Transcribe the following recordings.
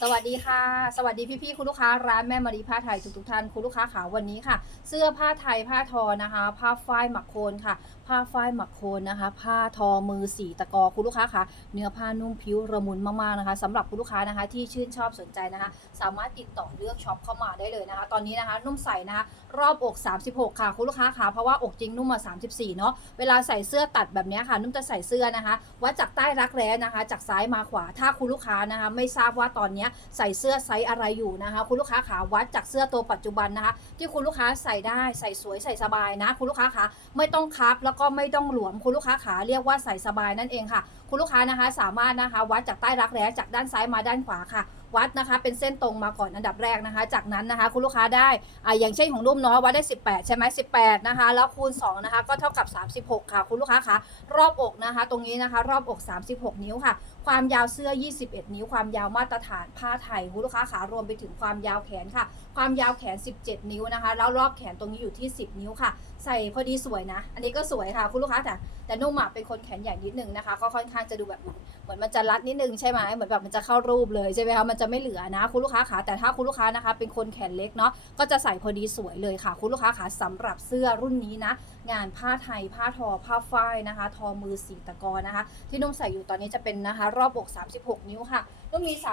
สวัสดีค่ะ สวัสดีพี่ๆคุณลูกค้าร้านแม่มารีผ้าไทยทุกๆท่านคุณลูกค้าขาวันนี้ค่ะ เสื้อผ้าไทยผ้าทอนะคะ ผ้าฝ้ายหมักโคนค่ะ ผ้าฝ้ายหมักโคนนะคะ ผ้าทอมือสีตะกอคุณลูกค้าคะเนื้อผ้านุ่มผิวระมุนมากๆนะคะสำหรับคุณลูกค้านะคะที่ชื่นชอบสนใจนะคะ สามารถติดต่อเลือกช็อปเข้ามาได้เลยนะคะ ตอนนี้นะคะ นุ่มใส่นะคะ รอบอก 36 ค่ะคุณลูกค้าค่ะเพราะว่าอกจริงนุ่มมา34 เนาะเวลาใส่เสื้อตัดแบบนี้ค่ะ นุ่มจะใส่เสื้อนะคะวัดจากใต้รักแร้นะคะ จากซ้ายมาขวาถ้าคุณลูกค้านะคะ ไม่ทราบว่าตอนนี้ใส่เสื้อไซส์อะไรอยู่นะคะ คุณลูกค้าขาวัดจากเสื้อตัวปัจจุบันนะคะ ที่คุณลูกค้าใส่ได้ใส่สวยใส่สบายนะ คุณลูกค้าขาไม่ต้องคับแล้วก็ไม่ต้องหลวมคุณลูกค้าขาเรียกว่าใส่สบายนั่นเองค่ะ คุณลูกค้านะคะสามารถนะคะ วัดจากใต้รักแร้จากด้านซ้ายมาด้านขวาค่ะ วัดนะคะเป็นเส้นตรงมาก่อนอันดับแรกนะคะ จากนั้นนะคะ คุณลูกค้าได้อ่าอย่างเช่นของรุ่มเนาะวัดได้ 18 ใช่ไหม18 นะคะ แล้วคูณ 2 นะคะ ก็เท่ากับ 36 ค่ะ คุณลูกค้าคะรอบอกนะคะ ตรงนี้นะคะ รอบอก 36 นิ้วค่ะ ความยาวเสื้อ 21 นิ้ว ความยาวมาตรฐานผ้าไทยคุณลูกค้าขารวมไปถึงความยาวแขนค่ะ ความยาวแขน 17 นิ้วนะคะ แล้วรอบแขนตรงนี้อยู่ที่ 10 นิ้วค่ะ ใส่พอดีสวยนะ อันนี้ก็สวยค่ะคุณลูกค้าแต่แต่นุ่มอะเป็นคนแขนใหญ่นิดนึงนะคะ ก็ค่อนข้างจะดูแบบเหมือนมันจะรัดนิดนึงใช่ไหมเหมือนแบบมันจะเข้ารูปเลยใช่ไหมคะ มันจะไม่เหลือนะคุณลูกค้าขาแต่ถ้าคุณลูกค้านะคะ เป็นคนแขนเล็กเนาะ ก็จะใส่พอดีสวยเลยค่ะ คุณลูกค้าขาสำหรับเสื้อรุ่นนี้นะ งานผ้าไทย ผ้าทอ ผ้าฝ้ายนะคะ ทอมือสีตะกอนะคะ ที่นุ่มใส่อยู่ตอนนี้จะเป็นนะคะ รอบอก 36 นิ้วค่ะ นุ่มมี 36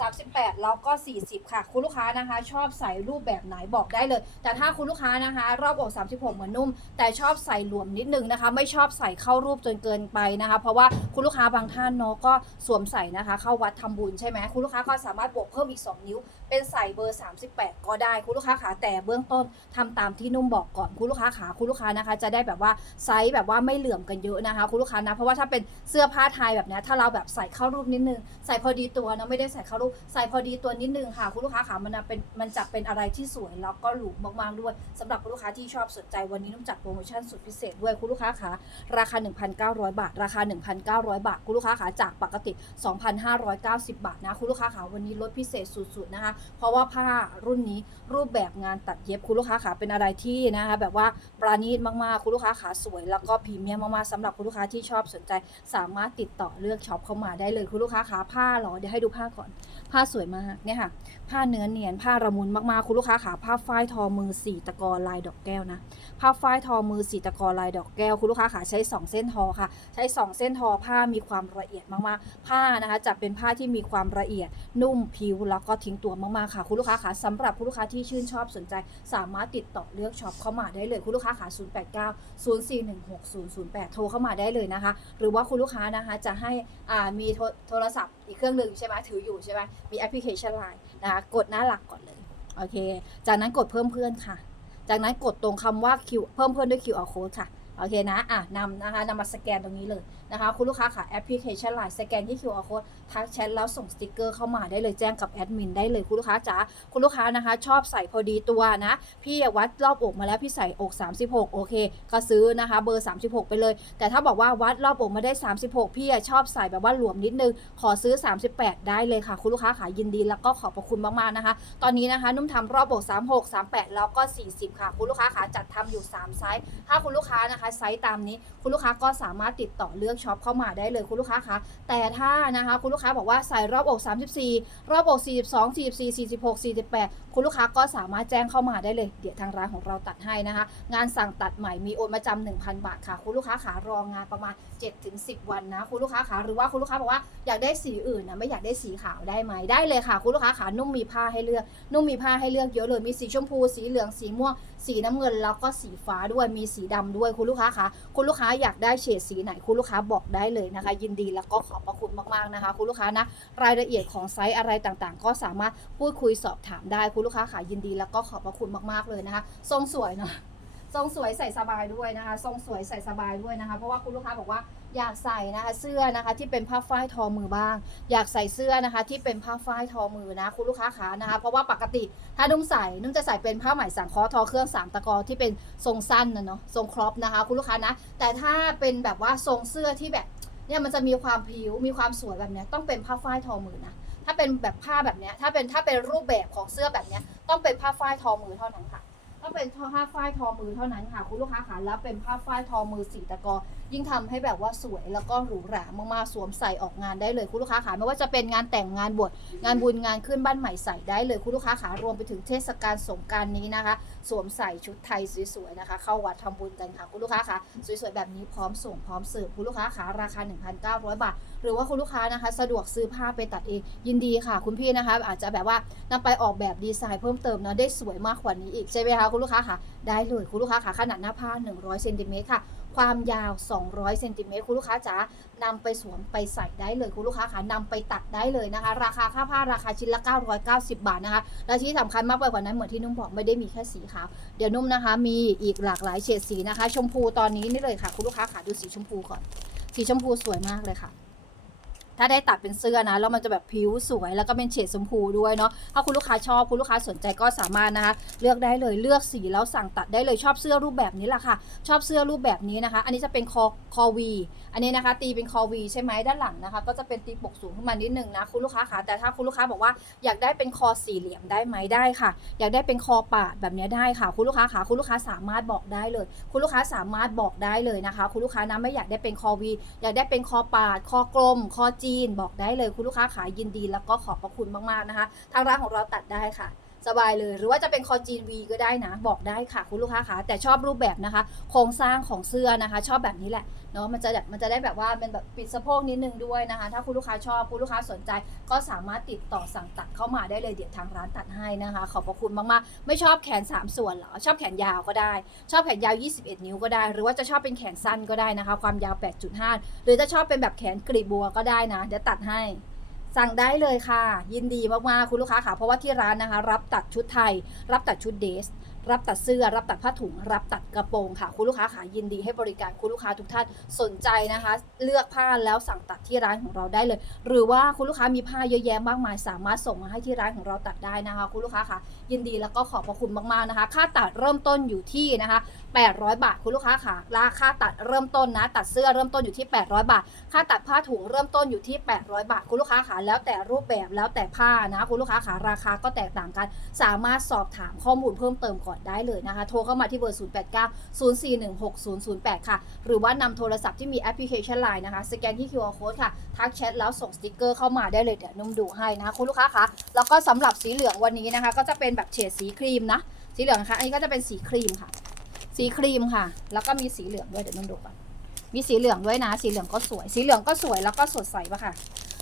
38 แล้วก็ 40 ค่ะ คุณลูกค้านะคะ ชอบใส่รูปแบบไหนบอกได้เลย แต่ถ้าคุณลูกค้านะคะ รอบอก 36 เหมือนนุ่ม แต่ชอบใส่หลวมนิดนึงนะคะ ไม่ชอบใส่เข้ารูปจนเกินไปนะคะ เพราะว่าคุณลูกค้าบางท่านเนาะก็สวมใส่นะคะ เข้าวัดทำบุญใช่ไหมคุณลูกค้าก็สามารถบวกเพิ่มอีก 2 นิ้ว เป็นใส่เบอร์ 38 ก็ได้คุณลูกค้าขาแต่เบื้องต้นทำตามที่นุ่มบอกก่อนคุณลูกค้าขาคุณลูกค้านะคะ จะได้แบบว่าไซส์แบบว่าไม่เหลื่อมกันเยอะนะคะ คุณลูกค้านะเพราะว่าถ้าเป็นเสื้อผ้าไทยแบบนี้ถ้าเราแบบใส่เข้ารูปนิดนึงใส่พอดีตัวนะไม่ได้ใส่เข้ารูปใส่พอดีตัวนิดนึงค่ะ คุณลูกค้าขามันนะเป็นมันจะเป็นอะไรที่สวยแล้วก็หรูมากๆด้วยสำหรับคุณลูกค้าที่ชอบสนใจวันนี้นุ่มจัดโปรโมชั่นสุดพิเศษด้วยคุณลูกค้าขาราคา 1,900 บาท ราคา 1,900 บาท คุณลูกค้าขาจากปกติ 2,590 บาทนะคุณลูกค้าขาวันนี้ลดพิเศษสุดๆนะคะ เพราะว่าผ้ารุ่นนี้รูปแบบงานตัดเย็บคุณลูกค้าขาเป็นอะไรที่นะคะแบบว่าปราณีตมากๆคุณลูกค้าขาสวย แล้วก็พรีเมียมมากๆสำหรับคุณลูกค้าที่ชอบสนใจ สามารถติดต่อเลือกช็อปเข้ามาได้เลยคุณลูกค้าขาผ้าเหรอ เดี๋ยวให้ดูผ้าก่อน ผ้าสวยมากเนี่ยค่ะ ผ้าเนื้อเนียน ผ้าระมุนมากๆ คุณลูกค้าขาผ้าฝ้ายทอมือสีตะกอลายดอกแก้วนะ ผ้าฝ้ายทอมือสีตะกอลายดอกแก้ว คุณลูกค้าขาใช้ 2 เส้นทอค่ะ ใช้ 2 เส้นทอผ้ามีความละเอียดมากๆ ผ้านะคะจะเป็นผ้าที่มีความละเอียด นุ่มผิวแล้วก็ทิ้งตัวมากๆค่ะ คุณลูกค้าขาสำหรับคุณลูกค้าที่ชื่นชอบสนใจ สามารถติดต่อเลือกช็อปเข้ามาได้เลย คุณลูกค้าขา089 0416 008 โทรเข้ามาได้เลยนะคะ หรือว่าคุณลูกค้านะคะจะให้มีโทรศัพท์อีกเครื่องหนึ่งใช่ไหมถืออยู่ใช่ไหมมีแอปพลิเคชันไลน์นะคะกดหน้าหลักก่อนเลยโอเค จากนั้นกดเพิ่มเพื่อนค่ะ จากนั้นกดตรงคำว่า Q เพิ่มเพื่อนด้วย QR code ค่ะโอเคนะอะนำนะคะนำมาสแกนตรงนี้เลยนะคะ คุณลูกค้าค่ะแอปพลิเคชันไลน์สแกนที่ QR code ทักแชทแล้วส่งสติกเกอร์เข้ามาได้เลยแจ้งกับแอดมินได้เลยคุณลูกค้าจ๋าคุณลูกค้านะคะ ชอบใส่พอดีตัวนะ พี่วัดรอบอกมาแล้วพี่ใส่อก 36 โอเค ก็ซื้อนะคะ เบอร์ 36 ไปเลย แต่ถ้าบอกว่าวัดรอบอกมาได้ 36 พี่ชอบใส่แบบว่าหลวมนิดนึง ขอซื้อ 38 ได้เลยค่ะ คุณลูกค้าขายินดีแล้วก็ขอบพระคุณมากๆนะคะ ตอนนี้นะคะนุ่มทำรอบอก 36 38 แล้วก็ 40 ค่ะ คุณลูกค้าขาจัดทำอยู่ 3 ไซส์ถ้าคุณลูกค้านะคะไซส์ตามนี้ คุณลูกค้าก็สามารถติดต่อเลือกช็อปเข้ามาได้เลยคุณลูกค้าคะแต่ถ้านะคะคุณลูกค้าบอกว่าใส่รอบอก 34 รอบอก 42 44 46 48 คุณลูกค้าก็สามารถแจ้งเข้ามาได้เลย เดี๋ยวทางร้านของเราตัดให้นะคะ งานสั่งตัดใหม่มีโอนมาจำ1,000 บาทค่ะ คุณลูกค้าขารองานประมาณ 7-10 วันนะ คุณลูกค้าขาหรือว่าคุณลูกค้าบอกว่าอยากได้สีอื่นนะไม่อยากได้สีขาวได้ไหมได้เลยค่ะ คุณลูกค้าขานุ่มมีผ้าให้เลือก นุ่มมีผ้าให้เลือกเยอะเลยมีสีชมพู สีเหลืองสีม่วง สีน้ำเงินแล้วก็สีฟ้าด้วยมีสีดำด้วยคุณลูกค้าคะคุณลูกค้าอยากได้เฉดสีไหน คุณลูกค้าบอกได้เลยนะคะ ยินดีแล้วก็ขอบพระคุณมากๆนะคะ คุณลูกค้านะรายละเอียดของไซส์อะไรต่างๆ ก็สามารถพูดคุยสอบถามได้คุณลูกค้าขายินดีแล้วก็ขอบพระคุณมากๆเลยนะคะ ทรงสวยเนาะทรงสวยใส่สบายด้วยนะคะ ทรงสวยใส่สบายด้วยนะคะ เพราะว่าคุณลูกค้าบอกว่าอยากใส่นะคะเสื้อนะคะที่เป็นผ้าฝ้ายทอมือบ้าง อยากใส่เสื้อนะคะ ที่เป็นผ้าฝ้ายทอมือนะคุณลูกค้าขานะคะ เพราะว่าปกติถ้านุ่งใส่นุ่งจะใส่เป็นผ้าไหมสังเคราะห์ทอเครื่องสามตะกอที่เป็นทรงสั้นนะเนาะทรงครอปนะคะคุณลูกค้านะ แต่ถ้าเป็นแบบว่าทรงเสื้อที่แบบเนี่ยมันจะมีความผิวมีความสวยแบบเนี้ยต้องเป็นผ้าฝ้ายทอมือนะ ถ้าเป็นแบบผ้าแบบเนี้ยถ้าเป็นถ้าเป็นรูปแบบของเสื้อแบบเนี้ยต้องเป็นผ้าฝ้ายทอมือเท่านั้นค่ะต้องเป็นผ้าฝ้ายทอมือเท่านั้นค่ะ คุณลูกค้าค่ะแล้วเป็นผ้าฝ้ายทอมือสีตะกอยิ่งทำให้แบบว่าสวยแล้วก็หรูหรามากๆสวมใส่ออกงานได้เลยคุณลูกค้าขาไม่ว่าจะเป็นงานแต่งงานบวชงานบุญงานขึ้นบ้านใหม่ใส่ได้เลยคุณลูกค้าขารวมไปถึงเทศกาลสงกรารนี้นะคะ สวมใส่ชุดไทยสวยๆนะคะ เข้าวัดทำบุญกันค่ะคุณลูกค้าคะสวยๆแบบนี้พร้อมส่งพร้อมเสิร์ฟคุณลูกค้าขาราคา 1,900 บาท หรือว่าคุณลูกค้านะคะ สะดวกซื้อผ้าไปตัดเองยินดีค่ะ คุณพี่นะคะ อาจจะแบบว่านำไปออกแบบดีไซน์เพิ่มเติมเนาะได้สวยมากกว่านี้อีกใช่ไหมคะคุณลูกค้าค่ะได้เลยคุณลูกค้าค่ะขนาดหน้าผ้า 100เซนติเมตรค่ะ ความยาว 200เซนติเมตรคุณลูกค้าจ๋านำไปสวมไปใส่ได้เลยคุณลูกค้าค่ะนำไปตัดได้เลยนะคะ ราคาค่าผ้าราคาชิ้นละ 990 บาทนะคะ และที่สำคัญมากไปกว่านั้นเหมือนที่นุ่มบอกไม่ได้มีแค่สีขาวเดี๋ยวนุ่มนะคะ มีอีกหลากหลายเฉดสีนะคะ ชมพูตอนนี้นี่เลยค่ะ คุณลูกค้าค่ะดูสีชมพูก่อน สีชมพูสวยมากเลยค่ะ ถ้าได้ตัดเป็นเสื้อนะแล้วมันจะแบบผิวสวยแล้วก็เป็นเฉดชมพูด้วยเนาะถ้าคุณลูกค้าชอบคุณลูกค้าสนใจก็สามารถนะคะ เลือกได้เลยเลือกสีแล้วสั่งตัดได้เลยชอบเสื้อรูปแบบนี้แหละค่ะ ชอบเสื้อรูปแบบนี้นะคะ อันนี้จะเป็นคอคอวีอันนี้นะคะ ตีเป็นคอวีใช่ไหมด้านหลังนะคะ ก็จะเป็นตีปกสูงขึ้นมานิดนึงนะคุณลูกค้าค่ะแต่ถ้าคุณลูกค้าบอกว่าอยากได้เป็นคอสี่เหลี่ยมได้ไหมได้ค่ะ อยากได้เป็นคอปาดแบบนี้ได้ค่ะ คุณลูกค้าค่ะคุณลูกค้าสามารถบอกได้เลย คุณลูกค้าสามารถบอกได้เลยนะคะ คุณลูกค้านะไม่อยากได้เป็นคอวีอยากได้เป็นคอปาด คอกลมคอจีนบอกได้เลยคุณลูกค้าขายยินดีแล้วก็ขอบพระคุณมากๆนะคะ ทางร้านของเราตัดได้ค่ะ สบายเลย หรือว่าจะเป็นคอจีนวีก็ได้นะ บอกได้ค่ะคุณลูกค้าคะแต่ชอบรูปแบบนะคะ โครงสร้างของเสื้อนะคะ ชอบแบบนี้แหละเนาะมันจะแบบมันจะได้แบบว่าเป็นแบบปิดสะโพกนิดนึงด้วยนะคะ ถ้าคุณลูกค้าชอบคุณลูกค้าสนใจ ก็สามารถติดต่อสั่งตัดเข้ามาได้เลยเดี๋ยวทางร้านตัดให้นะคะ ขอบพระคุณมากๆ ไม่ชอบแขน 3 ส่วนเหรอชอบแขนยาวก็ได้ ชอบแขนยาว 21 นิ้วก็ได้ หรือว่าจะชอบเป็นแขนสั้นก็ได้นะคะ ความยาว 8.5 หรือจะชอบเป็นแบบแขนกรีบบัวก็ได้นะเดี๋ยวตัดให้ สั่งได้เลยค่ะ ยินดีมากๆคุณลูกค้าค่ะ เพราะว่าที่ร้านนะคะ รับตัดชุดไทย รับตัดชุดเดรสรับตัดเสื้อ รับตัดผ้าถุง รับตัดกระโปรงค่ะ คุณลูกค้าค่ะยินดีให้บริการคุณลูกค้าทุกท่านสนใจนะคะ เลือกผ้าแล้วสั่งตัดที่ร้านของเราได้เลย หรือว่าคุณลูกค้ามีผ้าเยอะแยะมากมาย สามารถส่งมาให้ที่ร้านของเราตัดได้นะคะ คุณลูกค้าค่ะยินดีแล้วก็ขอบพระคุณมากๆนะคะ ค่าตัดเริ่มต้นอยู่ที่นะคะ 800 บาท คุณลูกค้าค่ะราคาตัดเริ่มต้นนะ ตัดเสื้อเริ่มต้นอยู่ที่ 800 บาท ค่าตัดผ้าถุงเริ่มต้นอยู่ที่ 800 บาท คุณลูกค้าค่ะแล้วแต่รูปแบบแล้วแต่ผ้านะ คุณลูกค้าค่ะราคาก็แตกต่างกัน สามารถสอบถามข้อมูลเพิ่มเติมก่อนได้เลยนะคะ โทรเข้ามาที่เบอร์ 0890416008 ค่ะ หรือว่านำโทรศัพท์ที่มีแอปพลิเคชัน Line นะคะ สแกนที่ QR code ค่ะ ทักแชทแล้วส่งสติกเกอร์เข้ามาได้เลยเดี๋ยวนุ่มดูให้นะคะคุณลูกค้าคะแล้วก็สำหรับสีเหลืองวันนี้นะคะ ก็จะเป็นแบบเฉดสีครีมนะสีเหลืองนะคะอันนี้ก็จะเป็นสีครีมค่ะ สีครีมค่ะ แล้วก็มีสีเหลืองด้วยเดี๋ยวนุ่นดูก่อนมีสีเหลืองด้วยนะ สีเหลืองก็สวย สีเหลืองก็สวยแล้วก็สดใสปะค่ะ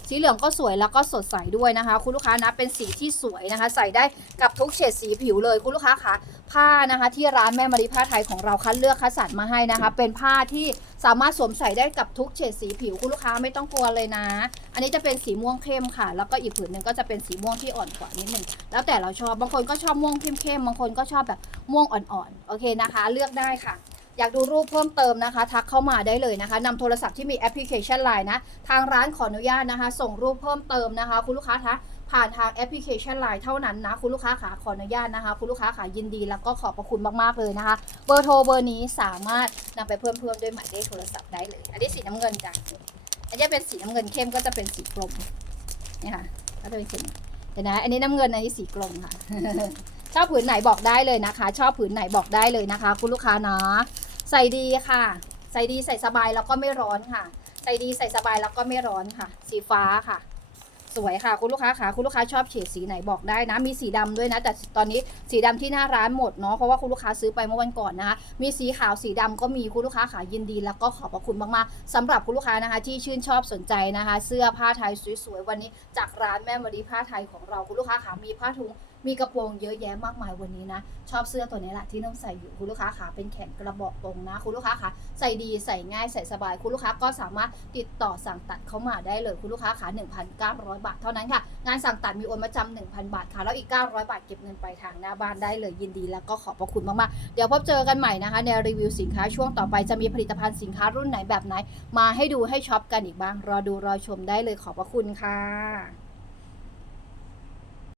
สีเหลืองก็สวยแล้วก็สดใสด้วยนะคะ คุณลูกค้านะเป็นสีที่สวยนะคะ ใส่ได้กับทุกเฉดสีผิวเลยคุณลูกค้าคะผ้านะคะที่ร้านแม่มารีผ้าไทยของเราคัดเลือกคัดสรรมาให้นะคะ เป็นผ้าที่สามารถสวมใส่ได้กับทุกเฉดสีผิวคุณลูกค้าไม่ต้องกลัวเลยนะ อันนี้จะเป็นสีม่วงเข้มค่ะ แล้วก็อีกผืนหนึ่งก็จะเป็นสีม่วงที่อ่อนกว่านิดหนึ่งแล้วแต่เราชอบบางคนก็ชอบม่วงเข้มๆบางคนก็ชอบแบบม่วงอ่อนๆโอเคนะคะ เลือกได้ค่ะ อยากดูรูปเพิ่มเติมนะคะ ทักเข้ามาได้เลยนะคะนำโทรศัพท์ที่มีแอปพลิเคชัน Line นะ ทางร้านขออนุญาตนะคะ ส่งรูปเพิ่มเติมนะคะ คุณลูกค้าคะผ่านทางแอปพลิเคชัน Line เท่านั้นนะ คุณลูกค้าขาขออนุญาตนะคะ คุณลูกค้าขายินดีแล้วก็ขอบพระคุณมากๆเลยนะคะ เบอร์โทรเบอร์นี้สามารถนำไปเพิ่มเพิ่มด้วยหมายเลขโทรศัพท์ได้เลย อันนี้สีน้ำเงินจ้ะอันนี้เป็นสีน้ำเงินเข้มก็จะเป็นสีกลมนี่ค่ะก็จะเป็นสีเดี๋ยวนะอันนี้น้ำเงินอันนี้สีกลมค่ะ ชอบผืนไหนบอกได้เลยนะคะ ชอบผืนไหนบอกได้เลยนะคะ คุณลูกค้านะใส่ดีค่ะ ใส่ดีใส่สบายแล้วก็ไม่ร้อนค่ะ ใส่ดีใส่สบายแล้วก็ไม่ร้อนค่ะ สีฟ้าค่ะ สวยค่ะคุณลูกค้าค่ะ คุณลูกค้าชอบเฉดสีไหนบอกได้นะ มีสีดำด้วยนะ แต่ตอนนี้สีดำที่หน้าร้านหมดเนาะเพราะว่าคุณลูกค้าซื้อไปเมื่อวันก่อนนะคะมีสีขาวสีดำก็มีคุณลูกค้าขายินดี แล้วก็ขอบพระคุณมากๆสำหรับคุณลูกค้านะคะ ที่ชื่นชอบสนใจนะคะ เสื้อผ้าไทยสวยๆวันนี้ จากร้านแม่มารีผ้าไทยของเราคุณลูกค้าขามีผ้าถุง มีกระโปรงเยอะแยะมากมายวันนี้นะ ชอบเสื้อตัวนี้แหละที่น้องใส่อยู่คุณลูกค้าขาเป็นแขนกระบอกตรงนะ คุณลูกค้าขาใส่ดีใส่ง่ายใส่สบาย คุณลูกค้าก็สามารถติดต่อสั่งตัดเข้ามาได้เลย คุณลูกค้าขา1,900 บาทเท่านั้นค่ะ งานสั่งตัดมีโอนมาจำ1,000 บาทค่ะ แล้วอีก 900 บาทเก็บเงินไปลายทางหน้าบ้านได้เลยยินดีแล้วก็ขอบพระคุณมากๆ เดี๋ยวพบเจอกันใหม่นะคะ ในรีวิวสินค้าช่วงต่อไปจะมีผลิตภัณฑ์สินค้ารุ่นไหนแบบไหน มาให้ดูให้ช็อปกันอีกบ้าง รอดูรอชมได้เลยขอบพระคุณค่ะ